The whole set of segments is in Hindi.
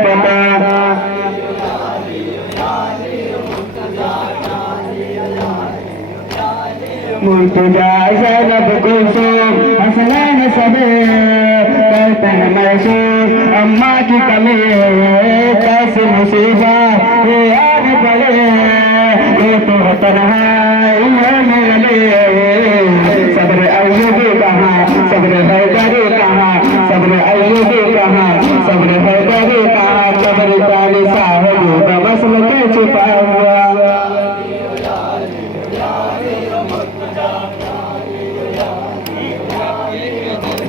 पता मुर्तजा ज़ैनब कुलसूम हसनैन सबे करते हैं महसूस अम्मा की कमी कैसी मुसीबत ये आग पड़े ये तो तन्हा ये मेरे लिए सब्र अय्यूबी कहाँ सब्र हैदरी कहाँ सब्र अय्यूबी कहाँ सब्र हैदरी कहाँ सब्र ताली साहब मसल के छुपा हुआ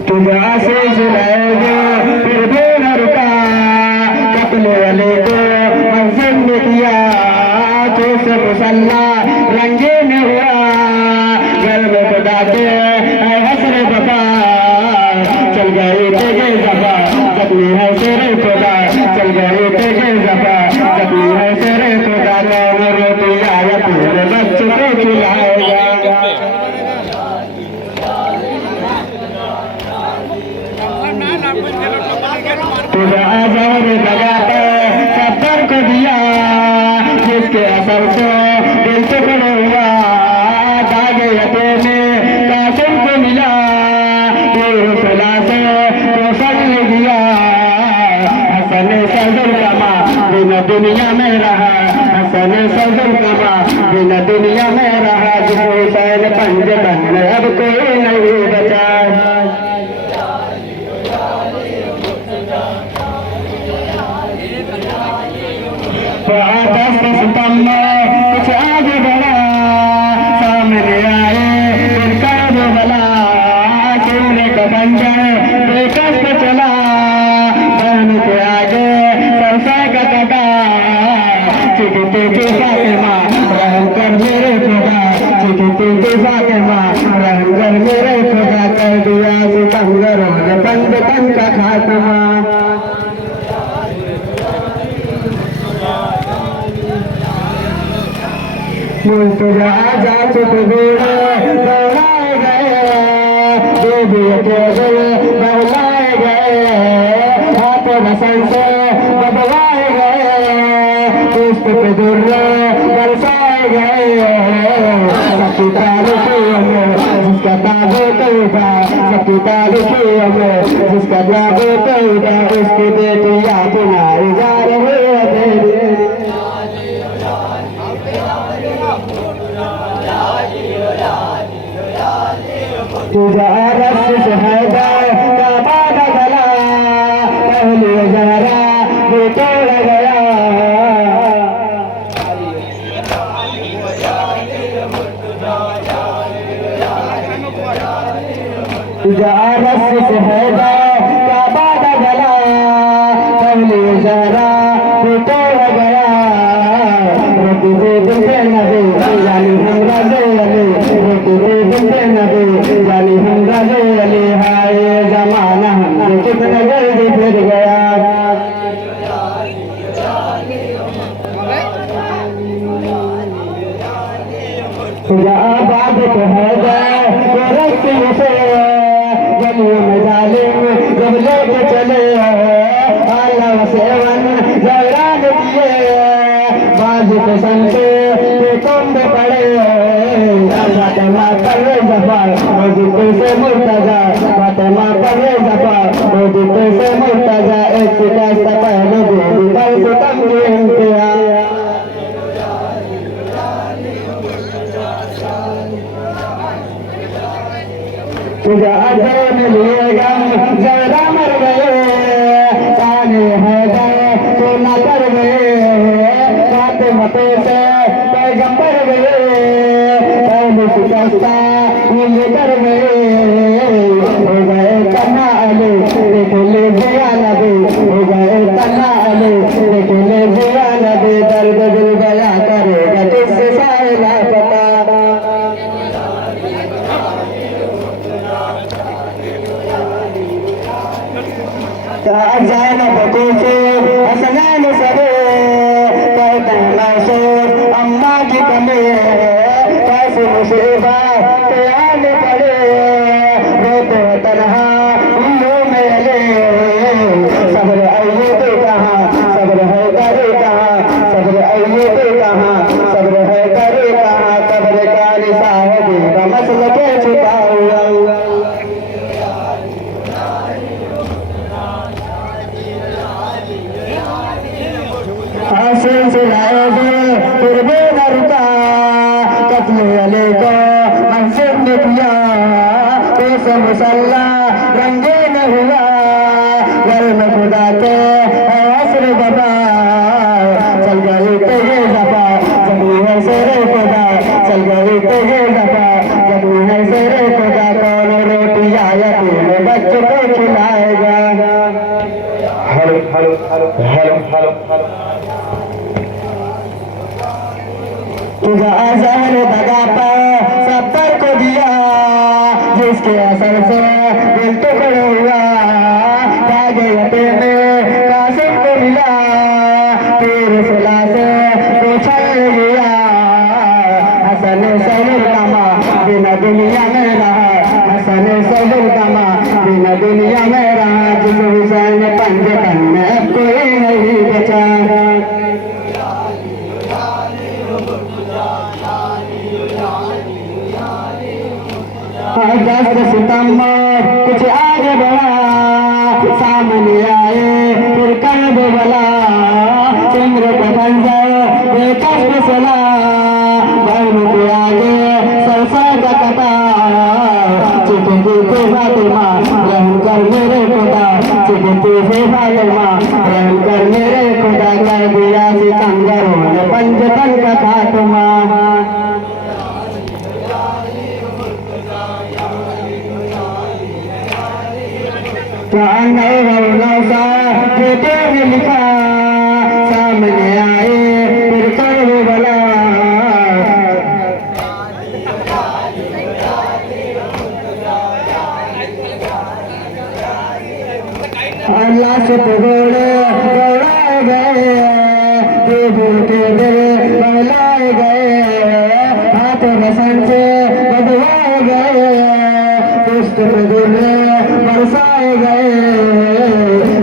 तुझा से जुलाएगा फिर भी न रुका कत्ले वाले को मंजिल में किया तो से मुसल्ला रंगे में हुआ घर में खुदा के हसर बका चल गए तेगे जबा जबली है तेरे खुदा चल गए तेगे जबा जबली है तेरे खुदा ने रोटी आया तेरे बच्चों को खिलाएगा तुझे आज़ाद लगाते सफर को दिया जिसके असर से दिल से खड़े हुआ दागे यतीमे कासिम को मिला तेरे सला से रोशन दिया हसन सजल कमा बिन दुनिया में रहा हसन सजल कमा बिन दुनिया में रहा जिस हुसैन पंज बन अब कोई नहीं बचा सितम में कुछ आगे बढ़ा सामने आए फिर कर बला सिमरे का पंजर बेकस पे चला बहन के आगे सरसा का कटा चिकते के फातिमा रहम कर मेरे खुदा चिकते के फातिमा रहम कर मेरे खुदा कर दिया सिकंदर ने बंद तन का खात्मा मुर्तजा जा चुप गए दौड़ाए गए देवी के गए बहलाए गए हाथों बसन से बदलाए गए पुष्प पे दुर्रे बरसाए गए सबकी तारीफी हमें जिसका ताबे तोड़ा सबकी तारीफी हमें जिसका ताबे तोड़ा उसकी बेटियां बुलाई जा रही है तुझा रस से हैदर का बाधा गला पहले जरा वो तोड़ गया तुझा रस से हैदर का बाधा गला पहले जरा वो तोड़ गया तुझे दिल नबी जानी हमरा दे तुझे दिल नबी जानी हमरा दे अली हाय जमाना हम कितना जल्दी फिर गया तुझा आबाद तो है गए रस्ते से गलियों में जालिम जब लेके चले आला सेवन जयरान किए बाज के संते कुंभ पड़े फातिमा करे जफर मोदी से मुर्तजा फातिमा करे जफर मोदी से मुर्तजा एक शिकस्त पहले बेबी पर सितम के इम्तिहान तुझा अजय में लिए गम जरा मर गए ताने है गए तो न कर गए फातिमा से पैगंबर गए पहले शिकस्ता ये कर गए हो गए कन्ना अली देख ले जिया नबी हो गए कन्ना अली देख ले जिया नबी दर्द दिल गया करेगा किससे साहिला पता ज़ैनब कुलसूम हसनैन सबे कहते हैं महसूस तुझा जहर दगा पर सब पर को दिया, जिसके असर से दिल टुकड़ा हुआ, भागे में कासिम को मिला, तेरे सिला से उछल गया। हसन सैलुल कमा बिना दुनिया में रहा, हसन सैलुल कमा बिना दुनिया में रहा, जिस हुसैन पंजतन में कोई नहीं बचा। अगस्त सितंबर कुछ आगे बढ़ा, सामने आए फिर कर्ब बला, चंद्र का मंजर बेकस में चला, बहन के आगे सरसा का कटा, चिकती से फातिमा रहम कर मेरे खुदा, चिकती से फातिमा रहम कर मेरे खुदा, कर दिया सितंबरों ने पंजतन का खात्मा। बेटे ने लिखा, सामने आए फिर कर्ब बला, अल्लाह से घोड़े दौड़ाए गए, बेटे दिल बहलाए गए, हाथों में संचे बदवाए गए, दुष्ट पे दिल बरसाए गए।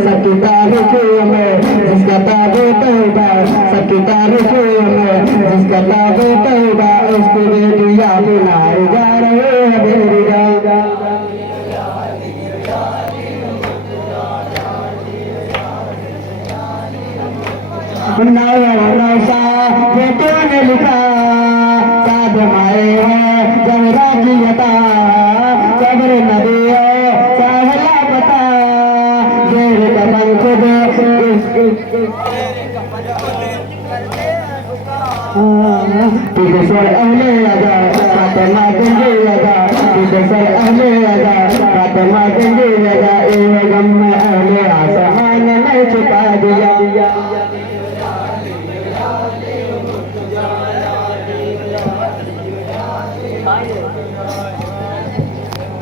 सबकी तारीखों में जिसका ताबे तौबा, सबकी तारीखों में जिसका ताबे तौबा, उसको बेटियां बुलाए जा रहे हैं बेरिया। नौसा बेटों ने लिखा, साध माए हैं जमरा की यता, कब्र नदी साहला पता, जेर कफन खुद पिछे सर अहले लगा, फातिमा दिल लगा, पिछे सर